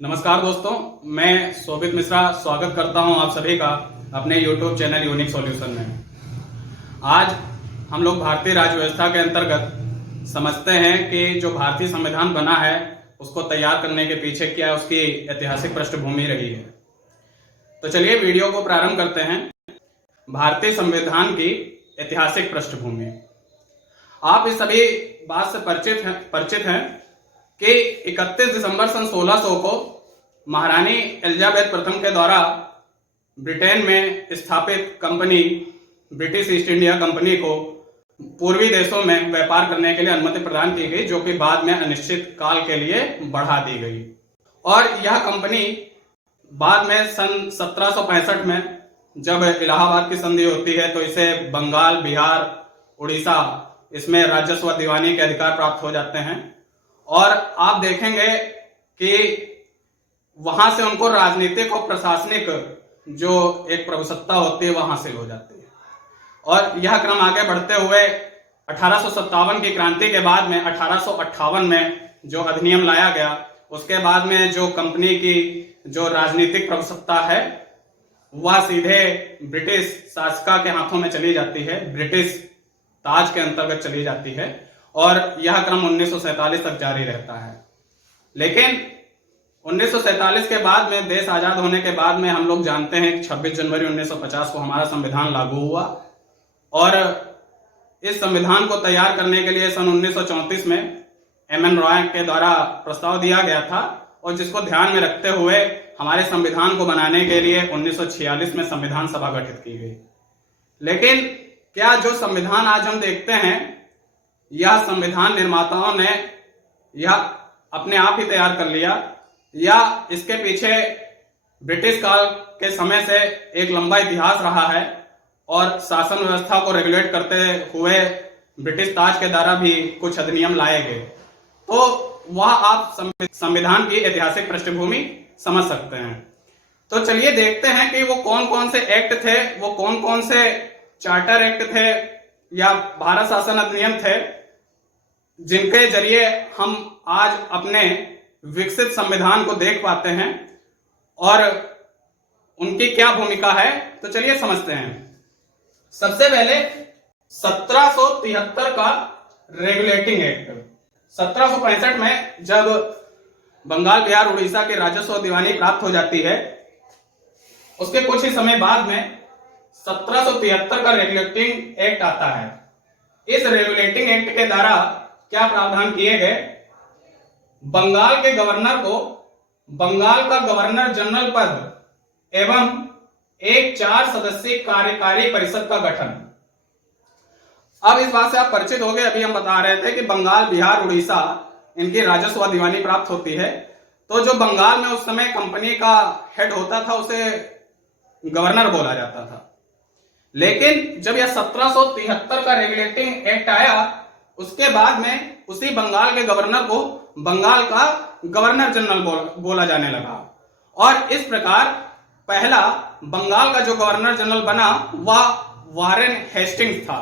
नमस्कार दोस्तों, मैं शोभित मिश्रा स्वागत करता हूं आप सभी का अपने YouTube चैनल यूनिक सॉल्यूशन में। आज हम लोग भारतीय राज्य व्यवस्था के अंतर्गत समझते हैं कि जो भारतीय संविधान बना है उसको तैयार करने के पीछे क्या उसकी ऐतिहासिक पृष्ठभूमि रही है। तो चलिए वीडियो को प्रारंभ करते हैं। भारतीय संविधान की ऐतिहासिक पृष्ठभूमि। आप इस सभी बात से परिचित हैं कि 31 दिसंबर सन 1600 को महारानी एलिजाबेथ प्रथम के द्वारा ब्रिटेन में स्थापित company British east India company को पूर्वी देशों में व्यापार करने के लिए अनुमति प्रदान की गई, जो कि बाद में अनिश्चित काल के लिए बढ़ा दी गई। और यह कंपनी बाद में सन 1765 में जब इलाहाबाद की संधि होती है तो इसे बंगाल, बिहार, उड़ीसा इसमें राजस्व दीवानी के अधिकार प्राप्त हो जाते हैं। और आप देखेंगे कि वहां से उनको राजनीतिक और प्रशासनिक जो एक प्रभुसत्ता होती है वह हासिल हो जाती है। और यह क्रम आगे बढ़ते हुए 1857 की क्रांति के बाद में 1858 में जो अधिनियम लाया गया, उसके बाद में जो कंपनी की जो राजनीतिक प्रभुसत्ता है वह सीधे ब्रिटिश शासका के हाथों में चली जाती है, ब्रिटिश ताज के अंतर्गत चली जाती है। और यह क्रम 1947 तक जारी रहता है। लेकिन 1947 के बाद में, देश आजाद होने के बाद में, हम लोग जानते हैं कि 26 जनवरी 1950 को हमारा संविधान लागू हुआ। और इस संविधान को तैयार करने के लिए सन 1934 में एम.एन. रॉय के द्वारा प्रस्ताव दिया गया था, और जिसको ध्यान में रखते हुए हमारे संविधान को बनाने के लिए 1946 में संविधान सभा गठित की गई। लेकिन क्या जो संविधान आज हम देखते हैं, यह संविधान निर्माताओं ने यह अपने आप ही तैयार कर लिया, या इसके पीछे ब्रिटिश काल के समय से एक लंबा इतिहास रहा है और शासन व्यवस्था को रेगुलेट करते हुए ब्रिटिश ताज के द्वारा भी कुछ अधिनियम लाए गए। तो वह आप संविधान की ऐतिहासिक पृष्ठभूमि समझ सकते हैं। तो चलिए देखते हैं कि वो कौन कौन से एक्ट थे, वो कौन कौन से चार्टर एक्ट थे या भारत शासन अधिनियम थे जिनके जरिए हम आज अपने विकसित संविधान को देख पाते हैं और उनकी क्या भूमिका है। तो चलिए समझते हैं। सबसे पहले 1773 का रेगुलेटिंग एक्ट। 1765 में जब बंगाल, बिहार, उड़ीसा के राजस्व दीवानी प्राप्त हो जाती है, उसके कुछ ही समय बाद में 1773 का रेगुलेटिंग एक्ट आता है। इस रेगुलेटिंग एक्ट के द्वारा क्या प्रावधान किए गए? बंगाल के गवर्नर को बंगाल का गवर्नर जनरल पद एवं एक 4 सदस्यीय कार्यकारी परिषद का गठन। अब इस बात से आप परिचित हो गए। अभी हम बता रहे थे कि बंगाल, बिहार, उड़ीसा इनकी राजस्व दीवानी प्राप्त होती है। तो जो बंगाल में उस समय कंपनी का हेड होता था उसे गवर्नर बोला जाता था। लेकिन जब यह 1773 का रेगुलेटिंग एक्ट आया, उसके बाद में उसी बंगाल के गवर्नर को बंगाल का गवर्नर जनरल बोला जाने लगा। और इस प्रकार पहला बंगाल का जो गवर्नर जनरल बना वह वारेन हेस्टिंग्स था।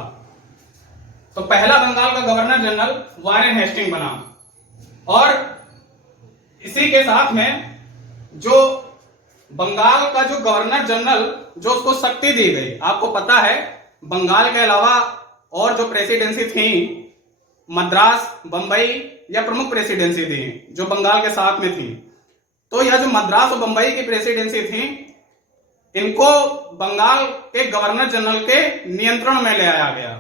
तो पहला बंगाल का गवर्नर जनरल वारेन हेस्टिंग बना। और इसी के साथ में जो बंगाल का जो गवर्नर जनरल, जो उसको शक्ति दी गई, आपको पता है बंगाल के अलावा और जो प्रेसिडेंसी थी, मद्रास, बंबई या प्रमुख प्रेसिडेंसी थी जो बंगाल के साथ में थी। तो यह जो मद्रास और बंबई की प्रेसिडेंसी थी, इनको बंगाल के गवर्नर जनरल के नियंत्रण में ले आया गया।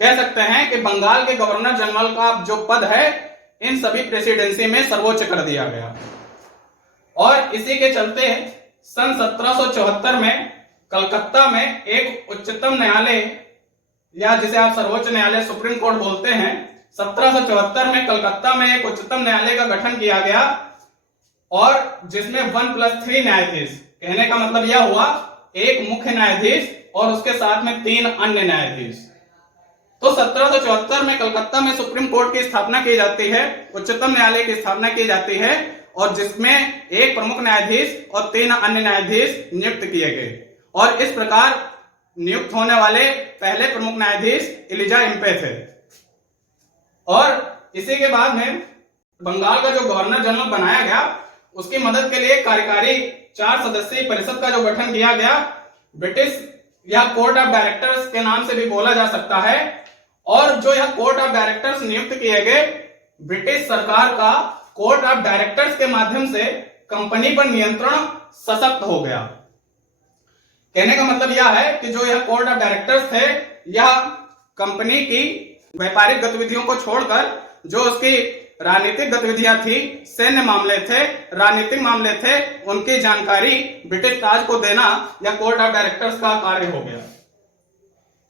कह सकते हैं कि बंगाल के गवर्नर जनरल का जो पद है इन सभी प्रेसिडेंसी में सर्वोच्च कर दिया गया। और इसी के चलते सन 1774 में कलकत्ता में एक उच्चतम न्यायालय, या जिसे आप सर्वोच्च न्यायालय, सुप्रीम कोर्ट बोलते हैं, 1774 में कलकत्ता में एक उच्चतम न्यायालय का गठन किया गया, और जिसमें 1+3 न्यायाधीश, कहने का मतलब यह हुआ एक मुख्य न्यायाधीश और उसके साथ में 3 अन्य न्यायाधीश। तो 1774 में कलकत्ता में सुप्रीम कोर्ट की स्थापना की जाती है, उच्चतम न्यायालय की स्थापना की जाती है, और जिसमें एक प्रमुख न्यायाधीश और 3 अन्य न्यायाधीश नियुक्त किए गए। और इस प्रकार नियुक्त होने वाले पहले प्रमुख न्यायाधीश एलिजा इम्पे थे। और इसी के बाद में बंगाल का जो गवर्नर जनरल बनाया गया उसकी मदद के लिए कार्यकारी 4 सदस्यीय परिषद का जो गठन किया गया, ब्रिटिश या कोर्ट ऑफ डायरेक्टर्स के नाम से भी बोला जा सकता है। और जो यह कोर्ट ऑफ डायरेक्टर्स नियुक्त किए गए, ब्रिटिश सरकार का कोर्ट ऑफ डायरेक्टर्स के माध्यम से कंपनी पर नियंत्रण सशक्त हो गया। कहने का मतलब यह है कि जो यह कोर्ट ऑफ डायरेक्टर्स थे, यह कंपनी की व्यापारिक गतिविधियों को छोड़कर जो उसकी राजनीतिक गतिविधियां थी, सैन्य मामले थे, राजनीतिक मामले थे, उनकी जानकारी ब्रिटिश ताज को देना या कोर्ट ऑफ डायरेक्टर्स का कार्य हो गया।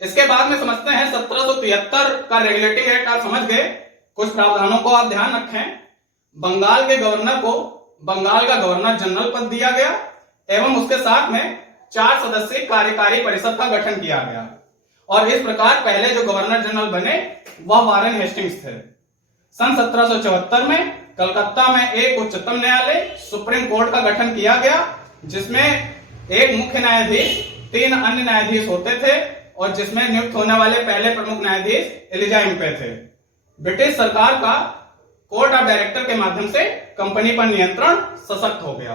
इसके बाद में समझते हैं 1773 का रेगुलेटिंग एक्ट। आप समझ गए, कुछ प्रावधानों को आप ध्यान रखें। बंगाल के गवर्नर को बंगाल का गवर्नर जनरल पद दिया गया एवं उसके साथ में 4 सदस्यीय कार्यकारी परिषद का गठन किया गया। और इस प्रकार पहले जो गवर्नर जनरल बने वह वारेन हेस्टिंग्स थे। सन 1774 में कलकत्ता में एक उच्चतम न्यायालय सुप्रीम कोर्ट का गठन किया गया, जिसमें एक मुख्य न्यायाधीश, 3 अन्य न्यायाधीश होते थे और जिसमें नियुक्त होने वाले पहले प्रमुख न्यायाधीश एलिजा इम्पे थे। ब्रिटिश सरकार का कोर्ट ऑफ डायरेक्टर के माध्यम से कंपनी पर नियंत्रण सशक्त हो गया।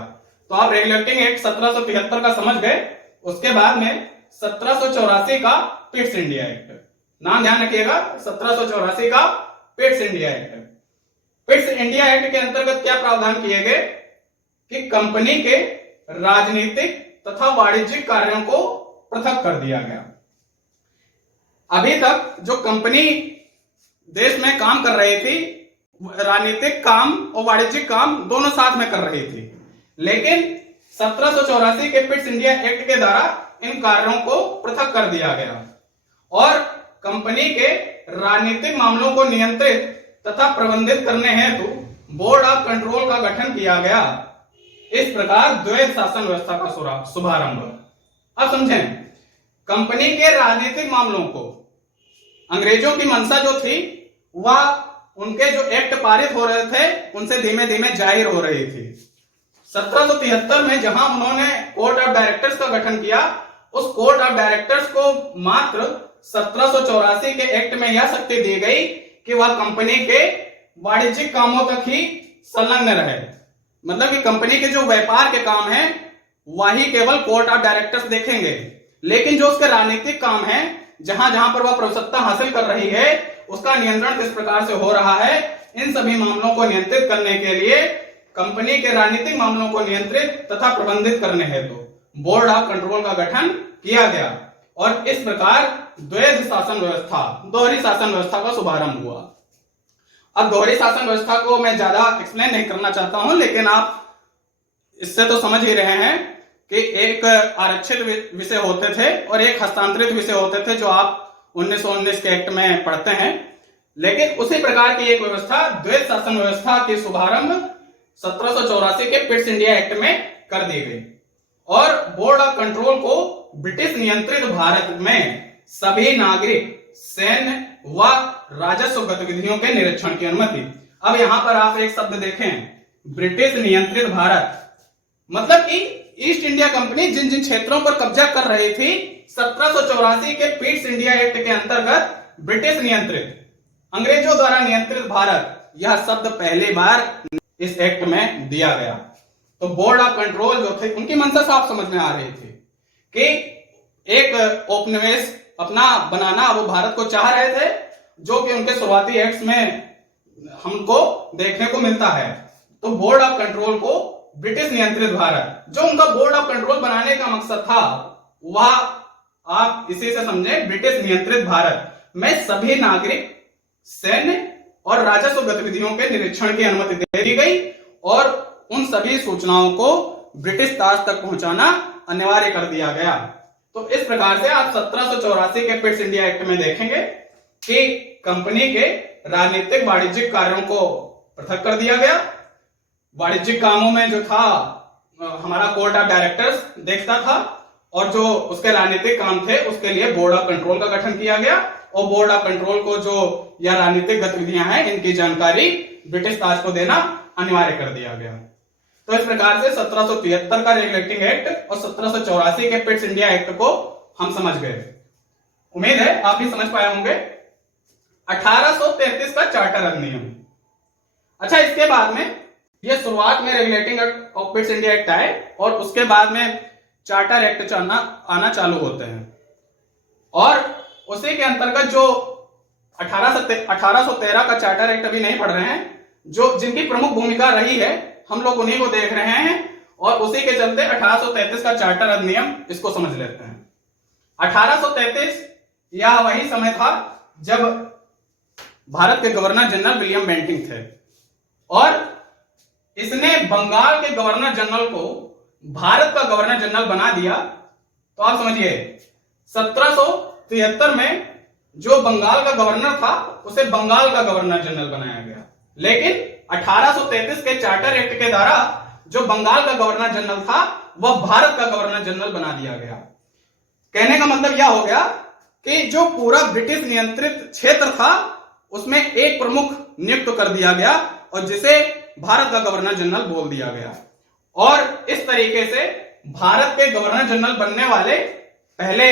तो आप रेगुलेटिंग एक्ट 1773 का समझ गए। उसके बाद में 1784 का पिट्स इंडिया एक्ट, नाम ध्यान रखिएगा, 1784 का Pitt's India act. Pitt's India act के अंतर्गत क्या प्रावधान किए गए कि कंपनी के राजनीतिक तथा वाणिज्यिक कार्यों को पृथक कर दिया गया। अभी तक जो कंपनी देश में काम कर रही थी, राजनीतिक काम और वाणिज्यिक काम दोनों साथ में कर रही थी, लेकिन 1784 के पिट्स इंडिया एक्ट के द्वारा इन कार्यों को पृथक कर दिया गया और कंपनी के राजनीतिक मामलों को नियंत्रित तथा प्रबंधित करने हेतु बोर्ड ऑफ कंट्रोल का गठन किया गया। इस प्रकार द्वैध शासन व्यवस्था का शुभारंभ। अब समझें, कंपनी के राजनीतिक मामलों को अंग्रेजों की मंशा जो थी, वह उनके जो एक्ट पारित हो रहे थे उनसे धीमे धीमे जाहिर हो रही थी। 1773 में जहां उन्होंने कोर्ट ऑफ डायरेक्टर्स का गठन किया, उस कोर्ट ऑफ डायरेक्टर्स को मात्र 1784 के एक्ट में यह शक्ति दी गई कि वह कंपनी के वाणिज्यिक कामों तक ही संलग्न रहे। मतलब कि कंपनी के जो व्यापार के काम हैं वही केवल कोर्ट ऑफ डायरेक्टर्स देखेंगे, लेकिन जो उसके राजनीतिक काम हैं, जहां जहां पर वह प्रभुसत्ता हासिल कर रही है, उसका नियंत्रण किस प्रकार से हो रहा है, इन सभी मामलों को नियंत्रित करने के लिए कंपनी के राजनीतिक मामलों को नियंत्रित तथा प्रबंधित करने हेतु बोर्ड ऑफ कंट्रोल का गठन किया गया और इस प्रकार द्वैध शासन व्यवस्था, दोहरी शासन व्यवस्था का शुभारंभ हुआ। अब दोहरी शासन व्यवस्था को मैं ज्यादा एक्सप्लेन नहीं करना चाहता हूं, लेकिन आप इससे तो समझ ही रहे हैं कि एक आरक्षित विषय होते थे और एक हस्तांतरित विषय होते थे, जो आप 1919 के एक्ट में पढ़ते हैं। लेकिन उसी प्रकार की एक व्यवस्था, द्वैध शासन व्यवस्था की शुभारंभ 1784 के पिट्स इंडिया एक्ट में कर दी गई और बोर्ड ऑफ कंट्रोल को ब्रिटिश नियंत्रित भारत में सभी नागरिक, सैन्य व राजस्व गतिविधियों के निरीक्षण की अनुमति। अब यहां पर आप एक शब्द देखें, ब्रिटिश नियंत्रित भारत, मतलब कि ईस्ट इंडिया कंपनी जिन जिन क्षेत्रों पर कब्जा कर रही थी, 1784 के पिट्स इंडिया एक्ट के अंतर्गत ब्रिटिश नियंत्रित, अंग्रेजों द्वारा नियंत्रित भारत, यह शब्द पहली बार इस एक्ट में दिया गया। तो बोर्ड ऑफ कंट्रोल जो थे, उनकी मंशा साफ समझ में आ रही थी कि एक उपनिवेश अपना बनाना वो भारत को चाह रहे थे, जो कि उनके शुरुआती एक्ट्स में हमको देखने को मिलता है। तो बोर्ड ऑफ कंट्रोल को ब्रिटिश नियंत्रित भारत, जो उनका बोर्ड ऑफ कंट्रोल बनाने का मकसद था, वह आप इसी से समझे, ब्रिटिश नियंत्रित भारत में सभी नागरिक, सैन्य और राजस्व गतिविधियों के निरीक्षण की अनुमति दे दी गई और उन सभी सूचनाओं को ब्रिटिश ताज तक पहुंचाना अनिवार्य कर दिया गया। तो इस प्रकार से आप 1784 के पिट्स इंडिया एक्ट में देखेंगे कि कंपनी के राजनीतिक वाणिज्यिक कार्यों को पृथक कर दिया गया। वाणिज्यिक कामों में जो था हमारा कोर्ट ऑफ डायरेक्टर्स देखता था और जो उसके राजनीतिक काम थे उसके लिए बोर्ड ऑफ कंट्रोल का गठन किया गया और बोर्ड ऑफ कंट्रोल को जो यह राजनीतिक गतिविधियां हैं इनकी जानकारी ब्रिटिश ताज को देना अनिवार्य कर दिया गया। तो इस प्रकार से 1773 का रेगुलेटिंग एक्ट और 1784 के पिट्स इंडिया एक्ट को हम समझ गए। उम्मीद है आप भी समझ पाए होंगे। 1833 का चार्टर अधिनियम। अच्छा, इसके बाद में ये शुरुआत में रेगुलेटिंग ऑफिस इंडिया एक्ट आए और उसके बाद में चार्टर एक्ट आना चालू होते हैं। और उसी के अंतर्गत जो 1813 का चार्टर एक्ट अभी नहीं पढ़ रहे हैं, जो जिनकी प्रमुख भूमिका रही है, हम लोग उन्हीं को देख रहे हैं और उसी के चलते 1833 का चार्टर अधिनियम इसको समझ लेते हैं। 1833 यह वही समय था जब भारत के गवर्नर जनरल विलियम बेंटिंक थे और इसने बंगाल के गवर्नर जनरल को भारत का गवर्नर जनरल बना दिया। तो आप समझिए 1773 में जो बंगाल का गवर्नर था उसे बंगाल का गवर्नर जनरल बनाया गया, लेकिन 1833 के चार्टर एक्ट के द्वारा जो बंगाल का गवर्नर जनरल था वह भारत का गवर्नर जनरल बना दिया गया। कहने का मतलब यह हो गया कि जो पूरा ब्रिटिश नियंत्रित क्षेत्र था उसमें एक प्रमुख नियुक्त कर दिया गया और जिसे भारत का गवर्नर जनरल बोल दिया गया। और इस तरीके से भारत के गवर्नर जनरल बनने वाले पहले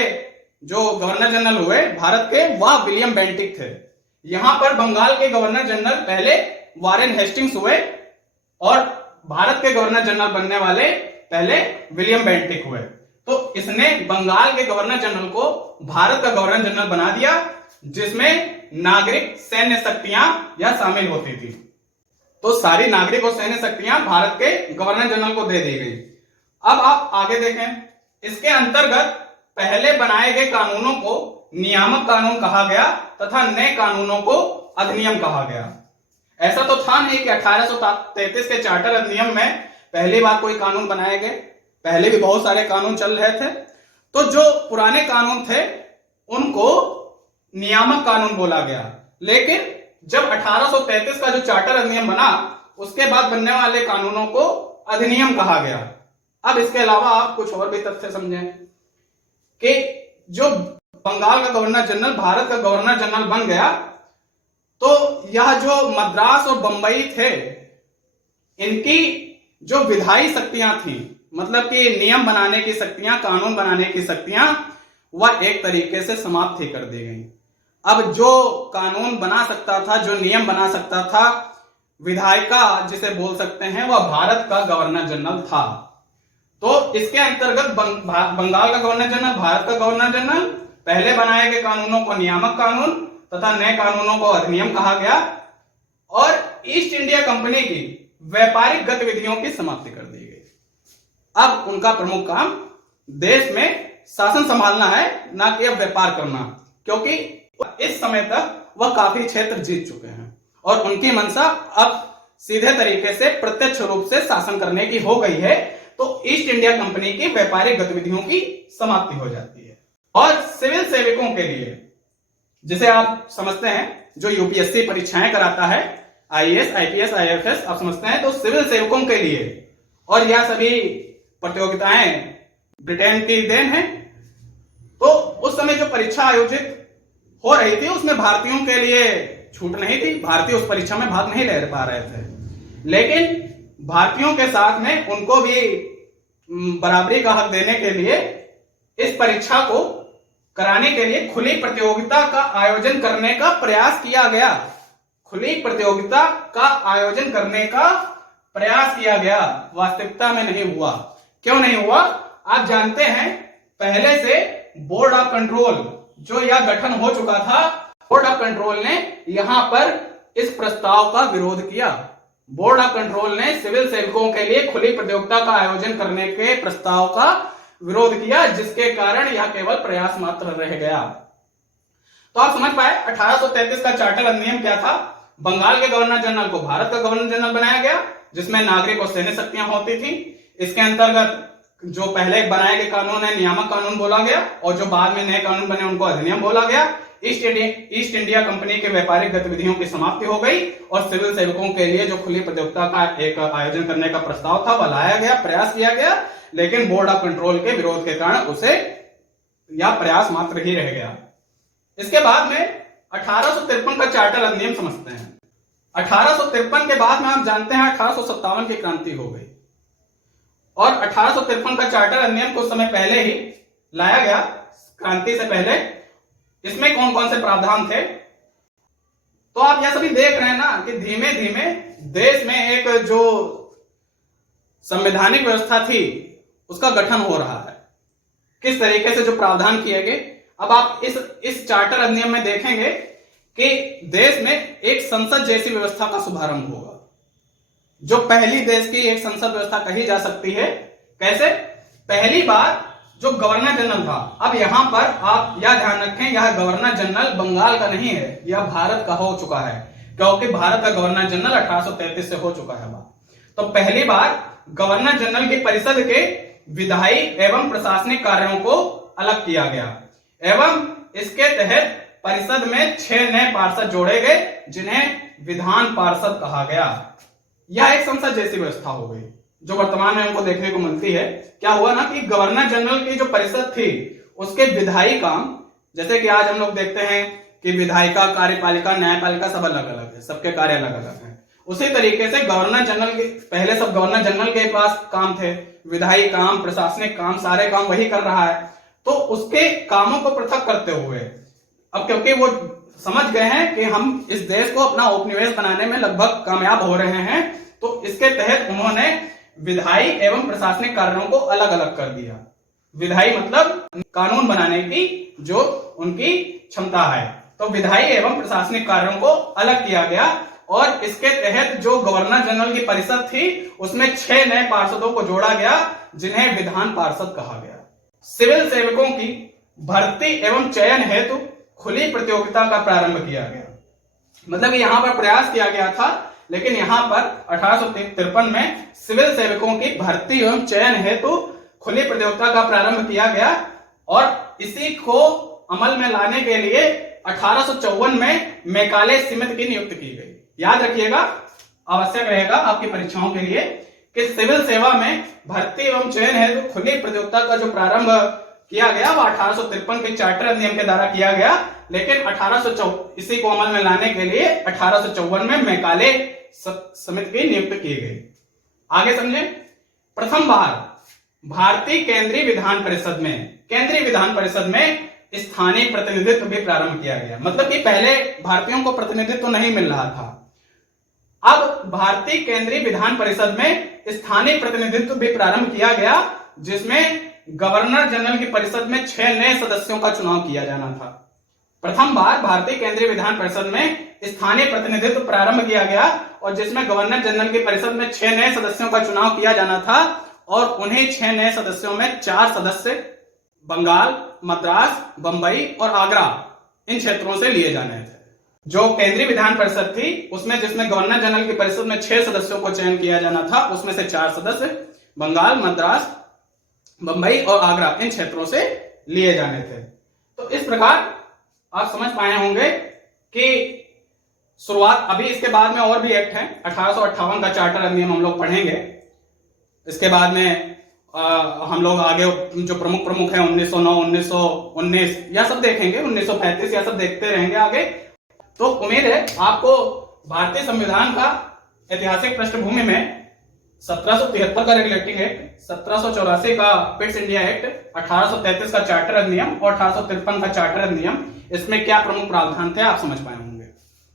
जो गवर्नर जनरल हुए भारत के, वह विलियम बेंटिक थे। यहां पर बंगाल के गवर्नर जनरल पहले वारेन हेस्टिंग्स हुए और भारत के गवर्नर जनरल बनने वाले पहले विलियम बेंटिक हुए। तो इसने बंगाल के गवर्नर जनरल को भारत का गवर्नर जनरल बना दिया, जिसमें नागरिक सैन्य शक्तियां यह शामिल होती थी। तो सारी नागरिक और सैन्य शक्तियां भारत के गवर्नर जनरल को दे दी गई। अब आप आगे देखें, इसके अंतर्गत पहले बनाए गए कानूनों को नियामक कानून कहा गया तथा नए कानूनों को अधिनियम कहा गया। ऐसा तो था नहीं कि 1833 के चार्टर अधिनियम में पहली बार कोई कानून बनाए गए, पहले भी बहुत सारे कानून चल रहे थे। तो जो पुराने कानून थे उनको नियामक कानून बोला गया, लेकिन जब 1833 का जो चार्टर अधिनियम बना उसके बाद बनने वाले कानूनों को अधिनियम कहा गया। अब इसके अलावा आप कुछ और भी तथ्य समझें कि जो बंगाल का गवर्नर जनरल भारत का गवर्नर जनरल बन गया, तो यह जो मद्रास और बंबई थे इनकी जो विधायी शक्तियां थी, मतलब कि नियम बनाने की शक्तियां, कानून बनाने की शक्तियां, वह एक तरीके से समाप्त ही कर दी गई। अब जो कानून बना सकता था, जो नियम बना सकता था, विधायिका जिसे बोल सकते हैं, वह भारत का गवर्नर जनरल था। तो इसके अंतर्गत बंगाल का गवर्नर जनरल, भारत का गवर्नर जनरल, पहले बनाए गए कानूनों को नियामक कानून तथा नए कानूनों को अधिनियम कहा गया और ईस्ट इंडिया कंपनी की व्यापारिक गतिविधियों की समाप्ति कर दी गई। अब उनका प्रमुख काम देश में शासन संभालना है, ना कि अब व्यापार करना, क्योंकि इस समय तक वह काफी क्षेत्र जीत चुके हैं और उनकी मंशा अब सीधे तरीके से प्रत्यक्ष रूप से शासन करने की हो गई है। तो ईस्ट इंडिया कंपनी की व्यापारिक गतिविधियों की समाप्ति हो जाती है। और सिविल सेवकों के लिए, जिसे आप समझते हैं जो यूपीएससी परीक्षाएं कराता है, आईएएस, आईपीएस, आईएफएस, आप समझते हैं, तो सिविल सेवकों के लिए, और यह सभी प्रतियोगिताएं ब्रिटेन की देन है। तो उस समय जो परीक्षा आयोजित हो रही थी उसमें भारतीयों के लिए छूट नहीं थी, भारतीय उस परीक्षा में भाग नहीं ले पा रहे थे, लेकिन भारतीयों के साथ में उनको भी बराबरी का हक देने के लिए इस परीक्षा को कराने के लिए खुली प्रतियोगिता का आयोजन करने का प्रयास किया गया। खुली प्रतियोगिता का आयोजन करने का प्रयास किया गया, वास्तविकता में नहीं हुआ। क्यों नहीं हुआ? आप जानते हैं, पहले से बोर्ड ऑफ कंट्रोल जो यह गठन हो चुका था, बोर्ड ऑफ कंट्रोल ने यहां पर इस प्रस्ताव का विरोध किया। बोर्ड ऑफ कंट्रोल ने सिविल सेवकों के लिए खुली प्रतियोगिता का आयोजन करने के प्रस्ताव का विरोध किया, जिसके कारण यह केवल प्रयास मात्र रह गया। तो आप समझ पाए 1833 का चार्टर अधिनियम क्या था। बंगाल के गवर्नर जनरल को भारत का गवर्नर जनरल बनाया गया, जिसमें नागरिक और सैन्य शक्तियां होती थी। इसके अंतर्गत जो पहले बनाए गए कानून है नियामक कानून बोला गया और जो बाद में नए कानून बने उनको अधिनियम बोला गया। ईस्ट इंडिया कंपनी के व्यापारिक गतिविधियों की समाप्ति हो गई और सिविल सेवकों के लिए जो खुली प्रतियोगिता का एक आयोजन करने का प्रस्ताव था वह लाया गया, प्रयास किया गया, लेकिन बोर्ड ऑफ कंट्रोल के विरोध के कारण उसे यह प्रयास मात्र ही रह गया। इसके बाद में 1853 का चार्टर अधिनियम समझते हैं। 1853 के बाद में आप जानते हैं 1857 की क्रांति हो गई और 1853 का चार्टर अधिनियम कुछ समय पहले ही लाया गया, क्रांति से पहले। इसमें कौन कौन से प्रावधान थे? तो आप यह सभी देख रहे हैं ना कि धीमे धीमे देश में एक जो संवैधानिक व्यवस्था थी उसका गठन हो रहा है, किस तरीके से जो प्रावधान किए गए। अब आप इस चार्टर अधिनियम में देखेंगे कि देश में एक संसद जैसी व्यवस्था का शुभारंभ होगा, जो पहली देश की एक संसद व्यवस्था कही जा सकती है। कैसे? पहली बार जो गवर्नर जनरल था, अब यहां पर आप यह ध्यान रखें, यह गवर्नर जनरल बंगाल का नहीं है, यह भारत का हो चुका है, क्योंकि भारत का गवर्नर जनरल 1833 से हो चुका है बात। तो पहली बार गवर्नर जनरल की परिषद के विधायी एवं प्रशासनिक कार्यों को अलग किया गया एवं इसके तहत परिषद में 6 नए पार्षद जोड़े गए, जिन्हें विधान पार्षद कहा गया। यह एक संसद जैसी व्यवस्था हो गई जो वर्तमान में हमको देखने को मिलती है। क्या हुआ ना कि गवर्नर जनरल की जो परिषद थी उसके विधायी काम, जैसे कि आज हम लोग देखते हैं कि विधायिका, कार्यपालिका, न्यायपालिका सब अलग अलग है, सबके कार्य अलग अलग हैं। उसी तरीके से गवर्नर जनरल के पहले सब गवर्नर जनरल के पास काम थे, विधायी काम, प्रशासनिक काम, सारे काम वही कर रहा है। तो उसके कामों को पृथक करते हुए अब क्योंकि वो समझ गए हैं कि हम इस देश को अपना उपनिवेश बनाने में लगभग कामयाब हो रहे हैं, तो इसके तहत उन्होंने विधायी एवं प्रशासनिक कार्यों को अलग अलग कर दिया। विधायी मतलब कानून बनाने की जो उनकी क्षमता है, तो विधायी एवं प्रशासनिक कार्यों को अलग किया गया और इसके तहत जो गवर्नर जनरल की परिषद थी उसमें 6 नए पार्षदों को जोड़ा गया, जिन्हें विधान पार्षद कहा गया। सिविल सेवकों की भर्ती एवं चयन हेतु खुली प्रतियोगिता का प्रारंभ किया गया। मतलब यहां पर प्रयास किया गया था, लेकिन यहां पर 1853 में सिविल सेवकों की भर्ती एवं चयन हेतु खुली प्रतियोगिता का प्रारंभ किया गया और इसी को अमल में लाने के लिए 1854 में मैकाले समिति की नियुक्ति की गई। याद रखिएगा, आवश्यक रहेगा आपकी परीक्षाओं के लिए कि सिविल सेवा में भर्ती एवं चयन हेतु खुली प्रतियोगिता का जो प्रारंभ किया गया वो 1853 के चार्टर अधिनियम के द्वारा किया गया, लेकिन इसी को अमल में लाने के लिए 1854 में मैकाले समिति की नियुक्ति की गई। आगे समझे। प्रथम बार भारतीय केंद्रीय विधान परिषद में स्थानीय प्रतिनिधित्व भी प्रारंभ किया गया। मतलब कि पहले भारतीयों को प्रतिनिधित्व नहीं मिल रहा था, अब भारतीय केंद्रीय विधान परिषद में स्थानीय प्रतिनिधित्व भी प्रारंभ किया गया, जिसमें गवर्नर जनरल की परिषद में 6 नए सदस्यों का चुनाव किया जाना था। प्रथम बार भारतीय केंद्रीय विधान परिषद में स्थानीय प्रतिनिधित्व प्रारंभ किया गया और जिसमें गवर्नर जनरल की परिषद में 6 नए सदस्यों का चुनाव किया जाना था और उन्हीं 6 नए सदस्यों में 4 सदस्य बंगाल, मद्रास, बंबई और आगरा इन क्षेत्रों से लिए जाने थे। जो केंद्रीय विधान परिषद थी उसमें जिसमें गवर्नर जनरल की परिषद में 6 सदस्यों को चयन किया जाना था, उसमें से 4 सदस्य बंगाल, मद्रास, बंबई और आगरा इन क्षेत्रों से लिए जाने थे। तो इस प्रकार आप समझ पाए होंगे कि शुरुआत, अभी इसके बाद में और भी एक्ट हैं। 1858 का चार्टर अधिनियम हम लोग पढ़ेंगे। इसके बाद में हम लोग आगे जो प्रमुख हैं 1909, 1919 यह सब देखेंगे, 1935 यह सब देखते रहेंगे आगे। तो उम्मीद है आपको भारतीय संविधान का ऐतिहासिक पृष्ठभूमि में 1773 का रेगुलेटिंग एक्ट, 1784 का पिट्स इंडिया एक्ट, 1833 का चार्टर अधिनियम और 1853 का चार्टर अधिनियम, इसमें क्या प्रमुख प्रावधान थे आप समझ पाए होंगे।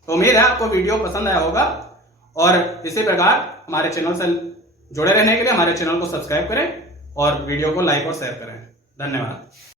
तो उम्मीद है आपको वीडियो पसंद आया होगा और इसी प्रकार हमारे चैनल से जुड़े रहने के लिए हमारे चैनल को सब्सक्राइब करें और वीडियो को लाइक और शेयर करें। धन्यवाद।